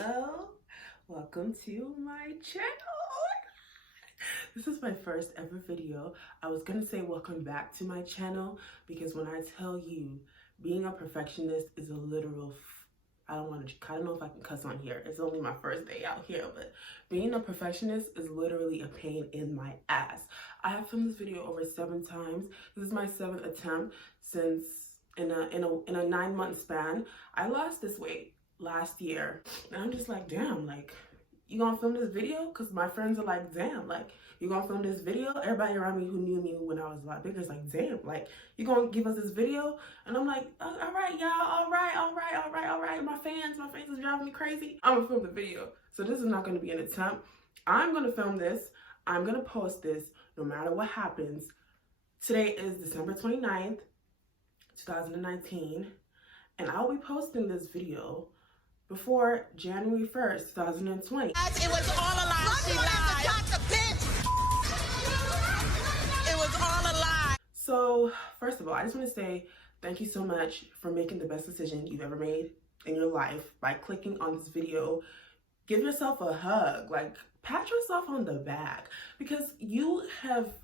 Hello, welcome to my channel. This is my first ever video. I was gonna say welcome back to my channel because when I tell you being a perfectionist is a literal I don't know if I can cuss on here. It's only my first day out here, but being a perfectionist is literally a pain in my ass. I have filmed this video over 7 times. This is my 7th attempt since in a 9-month span. I lost this weight last year, and I'm just like, damn, like, you gonna film this video? Because my friends are like, damn, like, you gonna film this video? Everybody around me who knew me when I was a lot bigger is like, damn, like, you gonna give us this video? And I'm like, all right, y'all, all right. My fans is driving me crazy. I'm gonna film the video. So this is not gonna be an attempt. I'm gonna film this. I'm gonna post this no matter what happens. Today is December 29th, 2019, and I'll be posting this video before January 1st, 2020. It was all a lie. She lied. It was all a lie. So, first of all, I just want to say thank you so much for making the best decision you've ever made in your life by clicking on this video. Give yourself a hug, like pat yourself on the back, because you have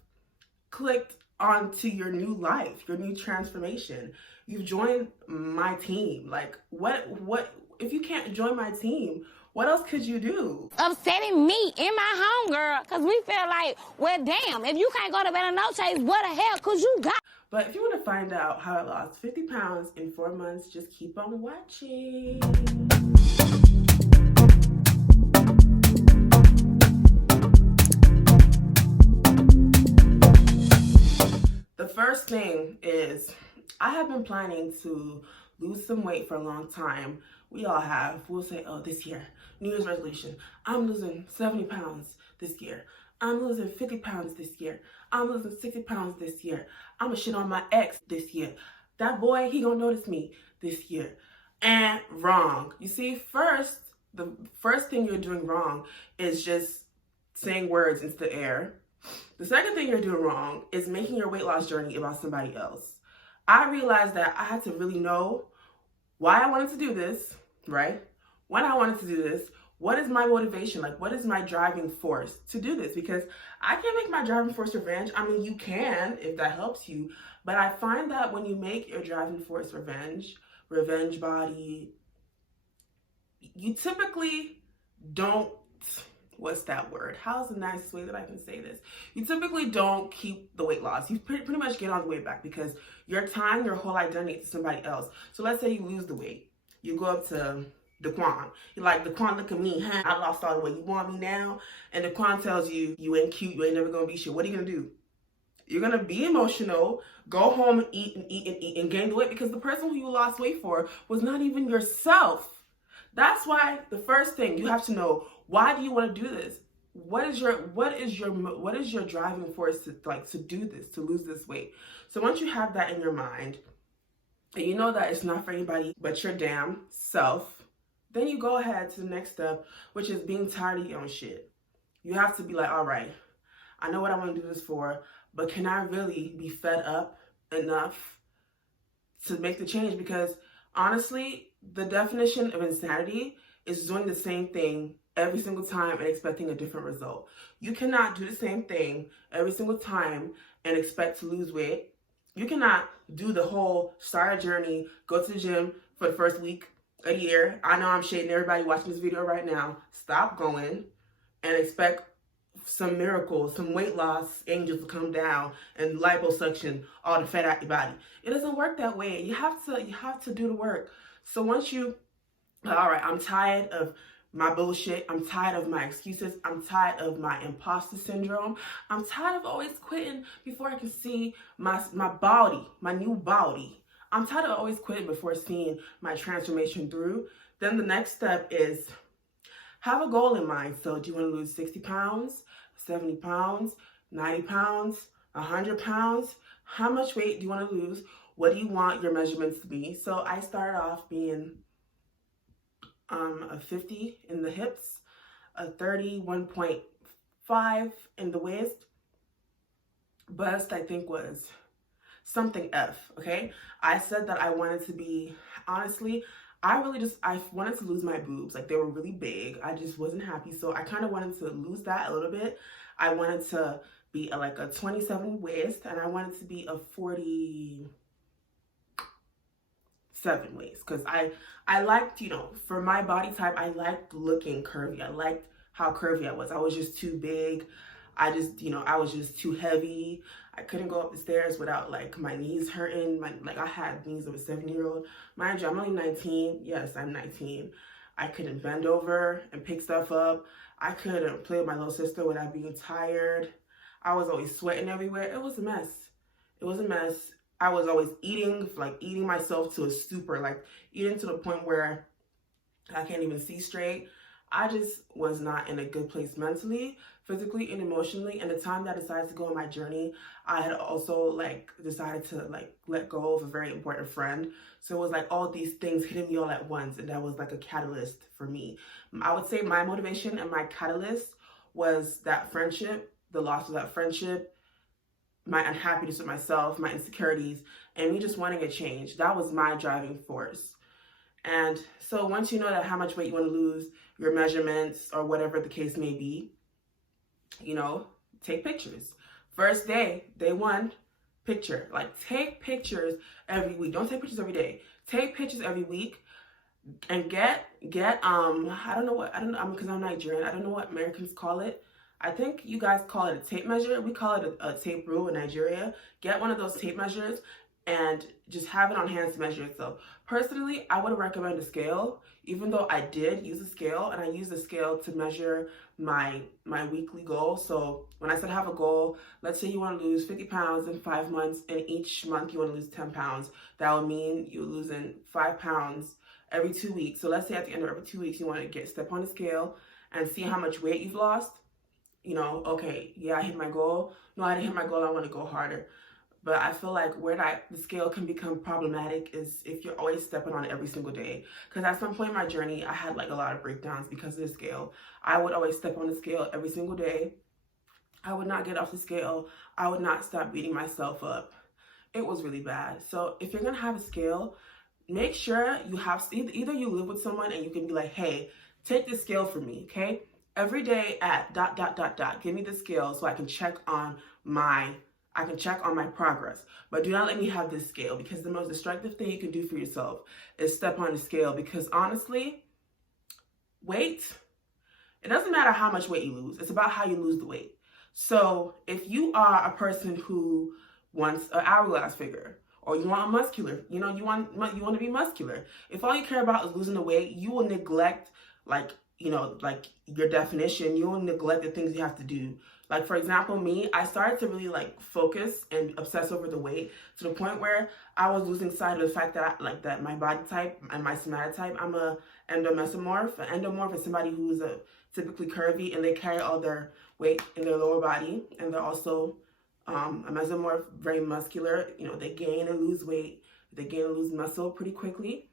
clicked onto your new life, your new transformation. You've joined my team. Like, what if you can't join my team, what else could you do? Upsetting me in my home, girl, because we feel like, well, damn, if you can't go to Bella Noche's, what the hell could you got? But if you want to find out how I lost 50 pounds in 4 months, just keep on watching. The first thing is, I have been planning to lose some weight for a long time. We all have. We'll say, oh, this year, New Year's resolution, I'm losing 70 pounds this year. I'm losing 50 pounds this year. I'm losing 60 pounds this year. I'm gonna shit on my ex this year. That boy, he gonna notice me this year. And wrong. You see, the first thing you're doing wrong is just saying words into the air. The second thing you're doing wrong is making your weight loss journey about somebody else. I realized that I had to really know why I wanted to do this, right? When I wanted to do this, what is my motivation? Like, what is my driving force to do this? Because I can't make my driving force revenge. I mean, you can if that helps you. But I find that when you make your driving force revenge body, you typically don't, what's that word? How's the nicest way that I can say this? You typically don't keep the weight loss. You pretty much get on the way back because you're tying your whole identity to somebody else. So let's say you lose the weight. You go up to Daquan. You're like, Daquan, look at me. Huh? I lost all the weight. You want me now? And Daquan tells you, you ain't cute. You ain't never going to be shit. What are you going to do? You're going to be emotional, go home and eat and gain the weight because the person who you lost weight for was not even yourself. That's why the first thing you have to know, why do you want to do this? What is your driving force to do this, to lose this weight? So once you have that in your mind, and you know that it's not for anybody but your damn self, then you go ahead to the next step, which is being tired of your own shit. You have to be like, all right, I know what I want to do this for, but can I really be fed up enough to make the change? Because honestly, the definition of insanity is doing the same thing every single time and expecting a different result. You cannot do the same thing every single time and expect to lose weight. You cannot do the whole start a journey, go to the gym for the first week, a year. I know I'm shading everybody watching this video right now. Stop going and expect some miracle, some weight loss angels to come down and liposuction all the fat out your body. It doesn't work that way. You have to do the work. So once you, all right, I'm tired of my bullshit. I'm tired of my excuses. I'm tired of my imposter syndrome. I'm tired of always quitting before I can see my body, my new body. I'm tired of always quitting before seeing my transformation through. Then the next step is have a goal in mind. So do you want to lose 60 pounds, 70 pounds, 90 pounds, 100 pounds? How much weight do you want to lose? What do you want your measurements to be? So I started off being a 50 in the hips, a 31.5 in the waist. Bust, I think, was something F, okay? I said that I wanted to be, honestly, I wanted to lose my boobs. Like, they were really big. I just wasn't happy. So I kind of wanted to lose that a little bit. I wanted to be like a 27 waist, and I wanted to be a 47 waist. Because I liked, you know, for my body type, I liked looking curvy. I liked how curvy I was. I was just too big. I was just too heavy. I couldn't go up the stairs without like my knees hurting. I had knees of a 7-year-old. Mind you, I'm only 19. Yes, I'm 19. I couldn't bend over and pick stuff up. I couldn't play with my little sister without being tired. I was always sweating everywhere. It was a mess. It was a mess. I was always eating myself to a stupor, like eating to the point where I can't even see straight. I just was not in a good place mentally, physically, and emotionally. And the time that I decided to go on my journey, I had also like decided to like let go of a very important friend. So it was like all these things hitting me all at once, and that was like a catalyst for me. I would say my motivation and my catalyst was that friendship, the loss of that friendship, my unhappiness with myself, my insecurities, and me just wanting a change. That was my driving force. And so once you know that how much weight you want to lose, your measurements or whatever the case may be, you know, take pictures. First day, day one, picture. Like, take pictures every week. Don't take pictures every day. Take pictures every week, and get because I'm Nigerian. I don't know what Americans call it. I think you guys call it a tape measure. We call it a tape rule in Nigeria. Get one of those tape measures and just have it on hand to measure itself. Personally, I would recommend a scale, even though I did use a scale, and I used a scale to measure my weekly goal. So when I said have a goal, let's say you want to lose 50 pounds in 5 months, and each month you want to lose 10 pounds. That would mean you're losing 5 pounds every 2 weeks. So let's say at the end of every 2 weeks, you want to step on the scale and see how much weight you've lost. You know, okay, yeah, I hit my goal. No, I didn't hit my goal. I want to go harder. But I feel like where the scale can become problematic is if you're always stepping on it every single day. Because at some point in my journey, I had like a lot of breakdowns because of the scale. I would always step on the scale every single day. I would not get off the scale. I would not stop beating myself up. It was really bad. So if you're going to have a scale, make sure you have, either you live with someone and you can be like, hey, take the scale for me, okay? Every day at ... give me the scale so I can check on my progress. But do not let me have this scale, because the most destructive thing you can do for yourself is step on the scale. Because honestly, weight, it doesn't matter how much weight you lose. It's about how you lose the weight. So if you are a person who wants an hourglass figure, or you want a muscular, you want to be muscular. If all you care about is losing the weight, you will neglect like your definition. You will neglect the things you have to do. Like, for example, me, I started to really like focus and obsess over the weight to the point where I was losing sight of the fact that that my body type and my somatotype, I'm a endomesomorph. An endomorph is somebody who's typically curvy and they carry all their weight in their lower body, and they're also a mesomorph, very muscular. They gain and lose weight, they gain and lose muscle pretty quickly.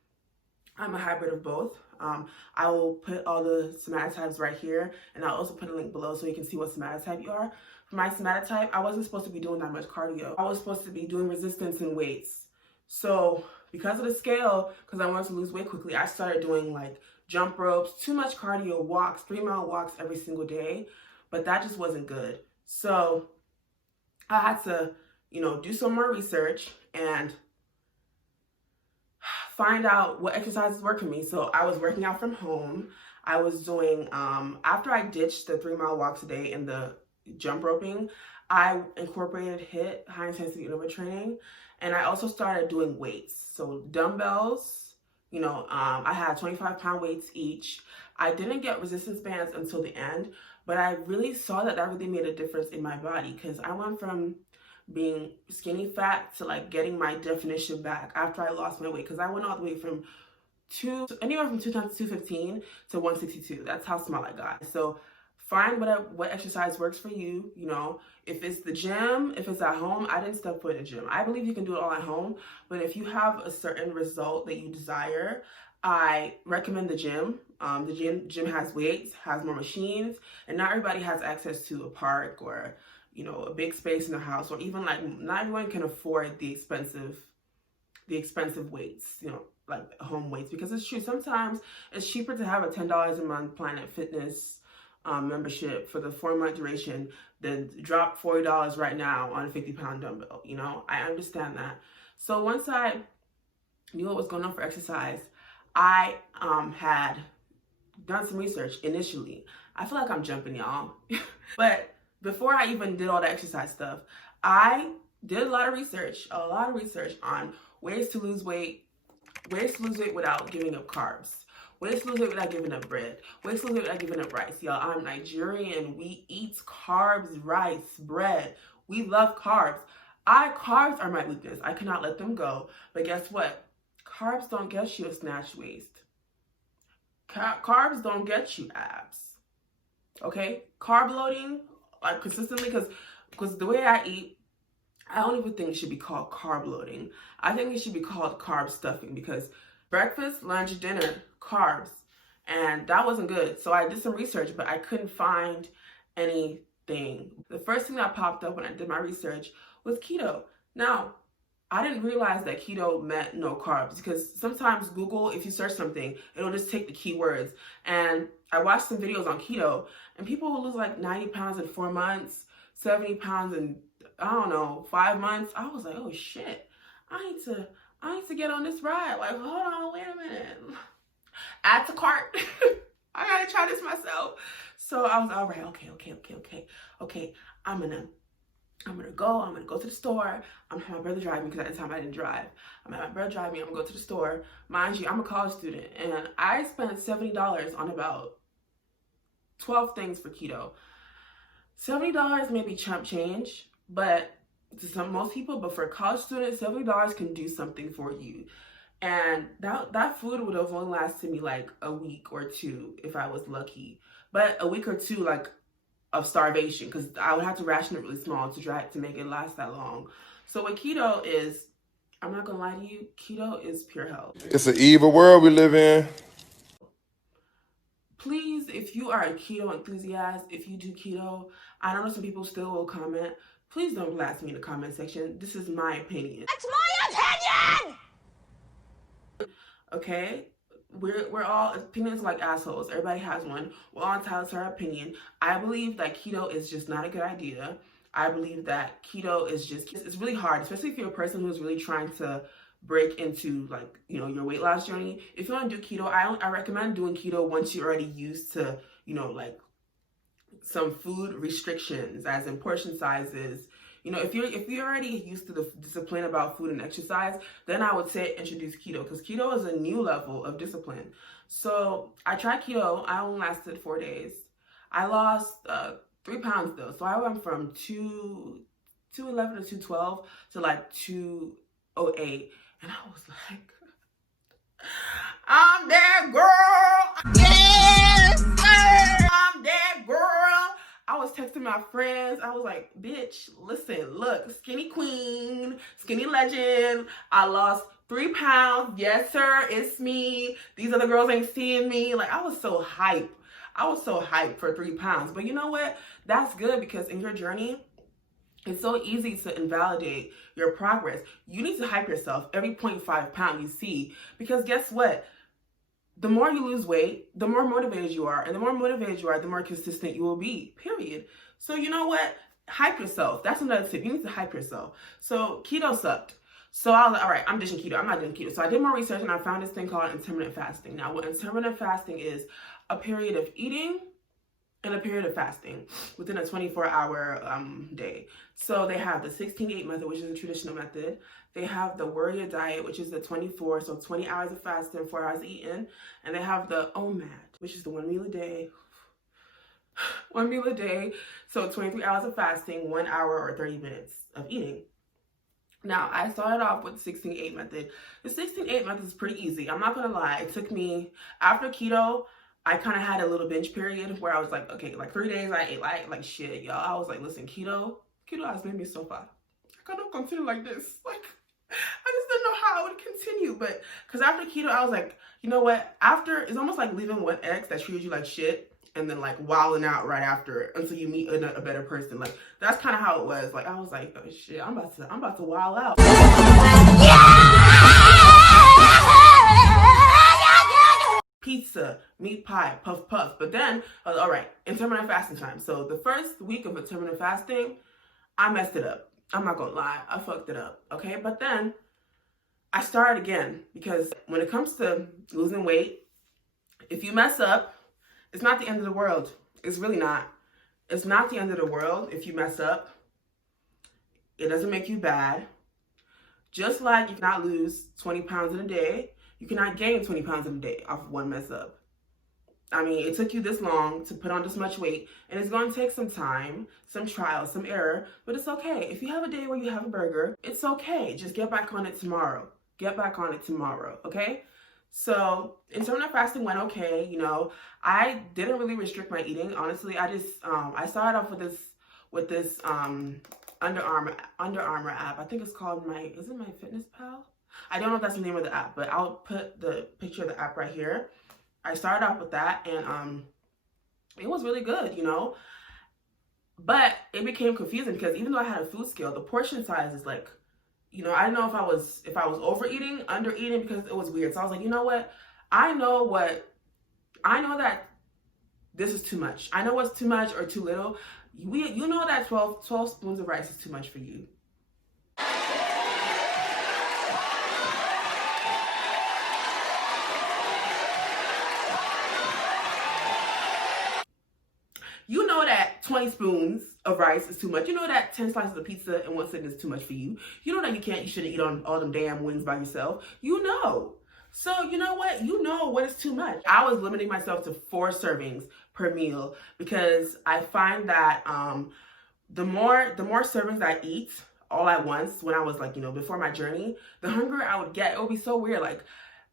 I'm a hybrid of both. I will put all the somatotypes right here, and I'll also put a link below so you can see what somatotype you are. For my somatotype, I wasn't supposed to be doing that much cardio. I was supposed to be doing resistance and weights. So because of the scale, because I wanted to lose weight quickly, I started doing like jump ropes, too much cardio, walks, 3-mile walks every single day, but that just wasn't good. So I had to, do some more research and find out what exercises work for me. So I was working out from home. I was doing, after I ditched the 3-mile walks a day and the jump roping, I incorporated HIIT, high intensity interval training, and I also started doing weights. So dumbbells, I had 25-pound weights each. I didn't get resistance bands until the end, but I really saw that really made a difference in my body, because I went from being skinny fat to like getting my definition back after I lost my weight, because I went all the way from anywhere from 215 to 162. That's how small I got. So find what exercise works for you. If it's the gym, if it's at home. I didn't step foot in the gym. I believe you can do it all at home, but if you have a certain result that you desire, I recommend the gym. The gym has weights, has more machines, and not everybody has access to a park or a big space in the house, or even like not everyone can afford the expensive weights. like home weights, because it's true. Sometimes it's cheaper to have a $10 a month Planet Fitness membership for the 4-month duration than drop $40 right now on a 50-pound dumbbell. You know, I understand that. So once I knew what was going on for exercise, I had done some research initially. I feel like I'm jumping, y'all. But before I even did all the exercise stuff, I did a lot of research on ways to lose weight without giving up carbs, ways to lose weight without giving up bread, ways to lose weight without giving up rice. Y'all, I'm Nigerian. We eat carbs, rice, bread. We love carbs. Carbs are my weakness. I cannot let them go. But guess what? Carbs don't get you a snatched waist. Carbs don't get you abs. Okay? Carb loading, like consistently, because the way I eat, I don't even think it should be called carb loading. I think it should be called carb stuffing, because breakfast, lunch, dinner, carbs. And that wasn't good. So I did some research, but I couldn't find anything. The first thing that popped up when I did my research was keto. Now, I didn't realize that keto meant no carbs, because sometimes Google, if you search something, it'll just take the keywords. And I watched some videos on keto, and people will lose like 90 pounds in 4 months, 70 pounds in, I don't know, 5 months. I was like, oh shit, I need to get on this ride. Like, hold on, wait a minute. Add to cart. I gotta try this myself. So I was all right, okay. I'm gonna go to the store. I'm gonna have my brother drive me, because at the time I didn't drive. I'm gonna have my brother drive me. I'm gonna go to the store. Mind you, I'm a college student, and I spent $70 on about 12 things for keto. $70 may be chump change, but to most people, but for a college student, $70 can do something for you. And that food would have only lasted me like a week or two if I was lucky. But a week or two, like, of starvation, because I would have to ration it really small to make it last that long. So what keto is, I'm not gonna lie to you, keto is pure health. It's an evil world we live in. Please, if you are a keto enthusiast, if you do keto, I know some people still will comment. Please don't blast me in the comment section. This is my opinion. It's my opinion! Okay? We're all, opinions like assholes. Everybody has one. We're all entitled to our opinion. I believe that keto is just not a good idea. I believe that keto is just, it's really hard, especially if you're a person who's really trying to break into, like, you know, your weight loss journey. If you want to do keto, I recommend doing keto once you're already used to, you know, like some food restrictions, as in portion sizes. You know, if you're already used to the discipline about food and exercise, then I would say introduce keto, because keto is a new level of discipline. So I tried keto. I only lasted 4 days. I lost 3 pounds though. So I went from 211 to 212 to like 208, and I was like, I'm that girl. Yes, sir. I'm that girl. I was texting my friends. I was like, bitch, listen, look, skinny queen, skinny legend. I lost 3 pounds. Yes, sir, it's me. These other girls ain't seeing me. Like, I was so hyped. I was so hyped for 3 pounds. But you know what? That's good, because in your journey, it's so easy to invalidate your progress. You need to hype yourself every 0.5 pound you see, because guess what? The more you lose weight, the more motivated you are. And the more motivated you are, the more consistent you will be, period. So you know what? Hype yourself. That's another tip. You need to hype yourself. So keto sucked. So I was like, all right, I'm dishing keto. I'm not doing keto. So I did more research, and I found this thing called intermittent fasting. Now, what intermittent fasting is, a period of eating and a period of fasting within a 24-hour day. So they have the 16-8 method, which is a traditional method. They have the warrior diet, which is the 24, so 20 hours of fasting, 4 hours of eating. And they have the OMAD, which is the 1 meal a day. 1 meal a day, so 23 hours of fasting, 1 hour or 30 minutes of eating. Now, I started off with the 16-8 method. The 16-8 method is pretty easy. I'm not gonna lie. It took me, after keto, I kind of had a little binge period where I was like, okay, like 3 days I ate like shit, y'all. I was like, listen, keto has made me so far. I cannot continue like this. Like, I just didn't know how I would continue. But because after keto, I was like, you know what? After, it's almost like leaving one ex that treated you like shit, and then like wilding out right after until you meet a better person. Like, that's kind of how it was. Like, I was like, oh shit, I'm about to wild out. pizza, meat pie, puff puff. But then I was all right, intermittent fasting time. So the first week of intermittent fasting, I messed it up. I'm not gonna lie, I fucked it up. Okay, but then I started again, because when it comes to losing weight, if you mess up, it's not the end of the world. It's really not. It's not the end of the world if you mess up. It doesn't make you bad. Just like you cannot lose 20 pounds in a day, you cannot gain 20 pounds in a day off of one mess up. I mean, it took you this long to put on this much weight, and it's going to take some time, some trial, some error, but it's okay. If you have a day where you have a burger, it's okay. Just get back on it tomorrow. Get back on it tomorrow, okay? So intermittent fasting went okay. You know, I didn't really restrict my eating. Honestly, I just I started off with this Under Armour app. I think it's called is it My Fitness Pal? I don't know if that's the name of the app, but I'll put the picture of the app right here. I started off with that, and it was really good, you know. But it became confusing because even though I had a food scale, the portion size is like, you know, I didn't know if I was overeating, undereating, because it was weird. So I was like, you know what? I know that this is too much. I know what's too much or too little. You know that 12 spoons of rice is too much for you. You know that 20 spoons of rice is too much. You know that 10 slices of pizza in one sitting is too much for you. You know that you shouldn't eat on all them damn wings by yourself. You know. So you know what? You know what is too much. I was limiting myself to 4 servings per meal because I find that the more servings I eat all at once, when I was like, you know, before my journey, the hungrier I would get. It would be so weird, like,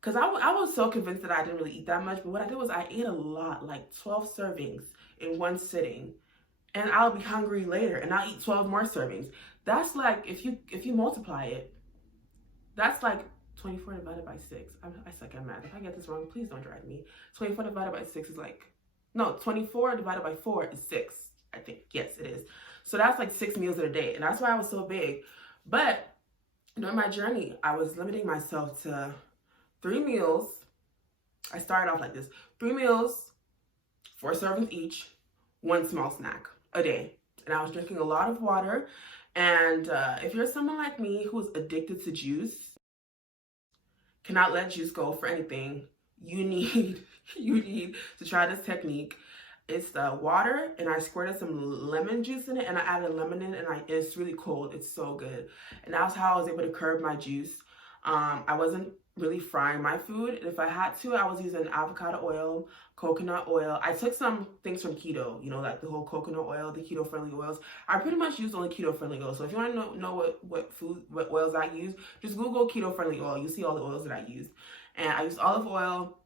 because I was so convinced that I didn't really eat that much, but what I did was I ate a lot, like 12 servings in one sitting, and I'll be hungry later and I'll eat 12 more servings. That's like, if you multiply it, that's like 24 divided by 6. I suck at math. If I get this wrong, please don't drive me. 24 divided by 6 is like, no, 24 divided by 4 is 6, I think. Yes, it is. So that's like 6 meals in a day, and that's why I was so big. But during my journey, I was limiting myself to 3 meals. I started off like this: 3 meals, 4 servings each, 1 small snack a day. And I was drinking a lot of water. And if you're someone like me who's addicted to juice, cannot let juice go for anything, you need to try this technique. It's the water, and I squirted some lemon juice in it, and I added lemon in it, and it's really cold. It's so good. And that's how I was able to curb my juice. I wasn't really frying my food. If I had to, I was using avocado oil, coconut oil. I took some things from keto, you know, like the whole coconut oil, the keto-friendly oils. I pretty much used only keto-friendly oils. So if you want to know what oils I use, just Google keto-friendly oil. You see all the oils that I use. And I used olive oil.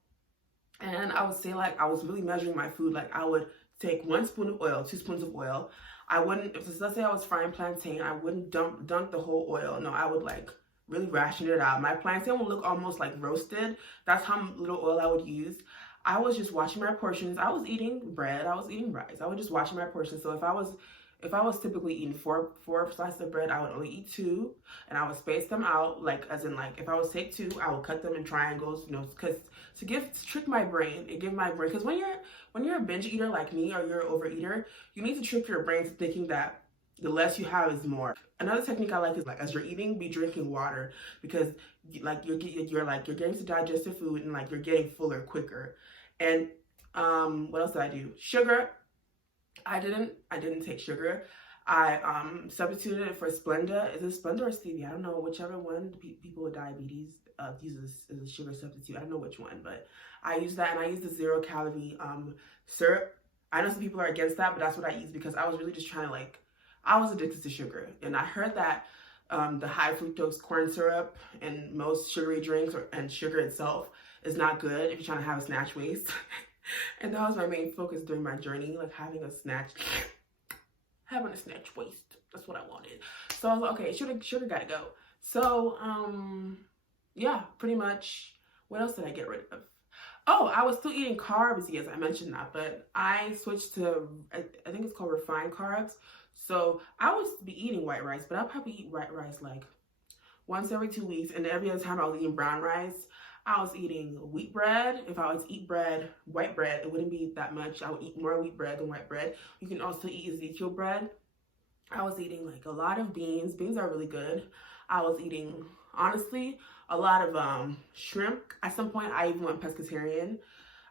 And I would say, like, I was really measuring my food. Like, I would take 1 spoon of oil, 2 spoons of oil. I wouldn't, let's say I was frying plantain, I wouldn't dunk the whole oil. No, I would, like, really ration it out. My plantain will look almost like roasted. That's how little oil I would use. I was just watching my portions. I was eating bread. I was eating rice. I was just watching my portions. So if I was typically eating four slices of bread, I would only eat 2, and I would space them out. Like, as in, like, if I was take 2, I would cut them in triangles, you know, because to trick my brain, because when you're a binge eater like me, or you're an overeater, you need to trick your brain to thinking that the less you have is more. Another technique I like is, like, as you're eating, be drinking water, because like you're getting to digest your food, and like you're getting fuller quicker. And what else did I do? Sugar. I didn't take sugar. I substituted it for Splenda. Is it Splenda or stevia? I don't know, whichever one. People with diabetes uses as a sugar substitute. I don't know which one, but I use that, and I use the 0-calorie syrup. I know some people are against that, but that's what I use because I was really just trying to, like, I was addicted to sugar, and I heard that the high fructose corn syrup and most sugary drinks and sugar itself is not good if you're trying to have a snatch waist. And that was my main focus during my journey, like having a snatch waist. That's what I wanted. So I was like, okay, sugar gotta go. So yeah, pretty much. What else did I get rid of? Oh, I was still eating carbs. Yes, I mentioned that, but I switched to, I think it's called refined carbs. So I would be eating white rice, but I'll probably eat white rice like once every 2 weeks, and every other time I was eating brown rice. I was eating wheat bread. If I was to eat bread, white bread, it wouldn't be that much. I would eat more wheat bread than white bread. You can also eat Ezekiel bread. I was eating like a lot of beans. Beans are really good. I was eating, honestly, a lot of shrimp. At some point, I even went pescatarian.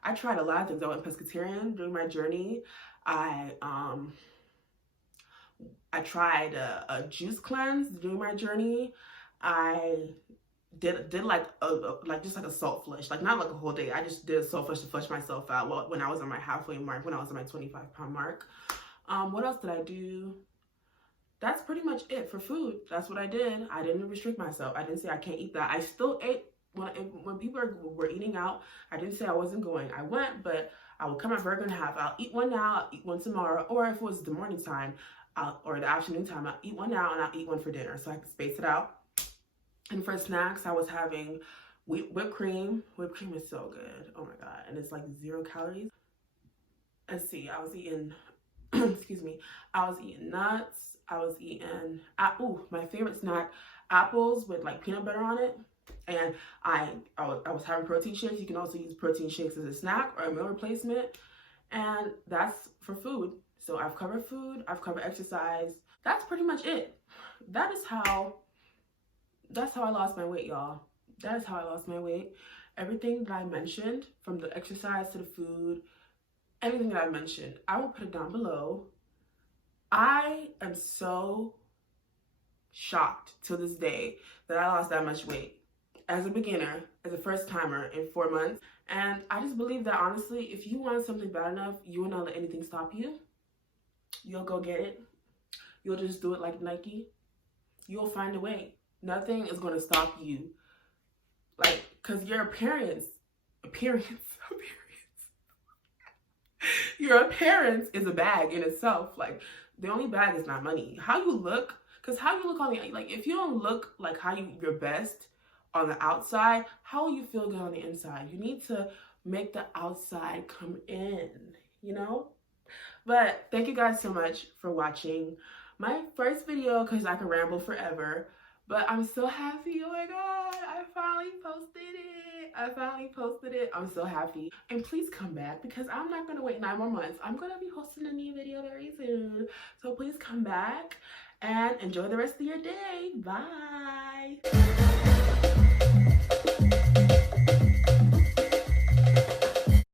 I tried a lot of things. I went pescatarian during my journey. I tried a juice cleanse during my journey. I did like just like a salt flush, like not like a whole day. I just did a salt flush to flush myself out when I was on my halfway mark, when I was on my 25-pound mark. What else did I do? That's pretty much it for food. That's what I did. I didn't restrict myself. I didn't say I can't eat that. I still ate when people were eating out. I didn't say I wasn't going. I went, but I would cut my burger in half. I'll eat one now, I'll eat one tomorrow, or if it was the morning time or the afternoon time, I'll eat one now and I'll eat one for dinner, so I can space it out. And for snacks, I was having whipped cream. Whipped cream is so good. Oh my God. And it's like 0 calories. Let's see. I was eating, excuse me. I was eating nuts. I was eating, my favorite snack, apples with like peanut butter on it. And I was having protein shakes. You can also use protein shakes as a snack or a meal replacement. And that's for food. So I've covered food. I've covered exercise. That's pretty much it. That's how I lost my weight, y'all. That is how I lost my weight. Everything that I mentioned, from the exercise to the food, everything that I mentioned, I will put it down below. I am so shocked to this day that I lost that much weight as a beginner, as a first timer in 4 months. And I just believe that honestly, if you want something bad enough, you will not let anything stop you. You'll go get it. You'll just do it like Nike. You'll find a way. Nothing is going to stop you. Like, because your appearance your appearance is a bag in itself. Like, the only bag is not money. How you look, because how you look on the, like, if you don't look like your best on the outside, how will you feel good on the inside? You need to make the outside come in, you know? But thank you guys so much for watching my first video, because I can ramble forever. But I'm so happy. Oh my God, I finally posted it. I'm so happy. And please come back, because I'm not going to wait 9 more months. I'm going to be posting a new video very soon. So please come back and enjoy the rest of your day. Bye.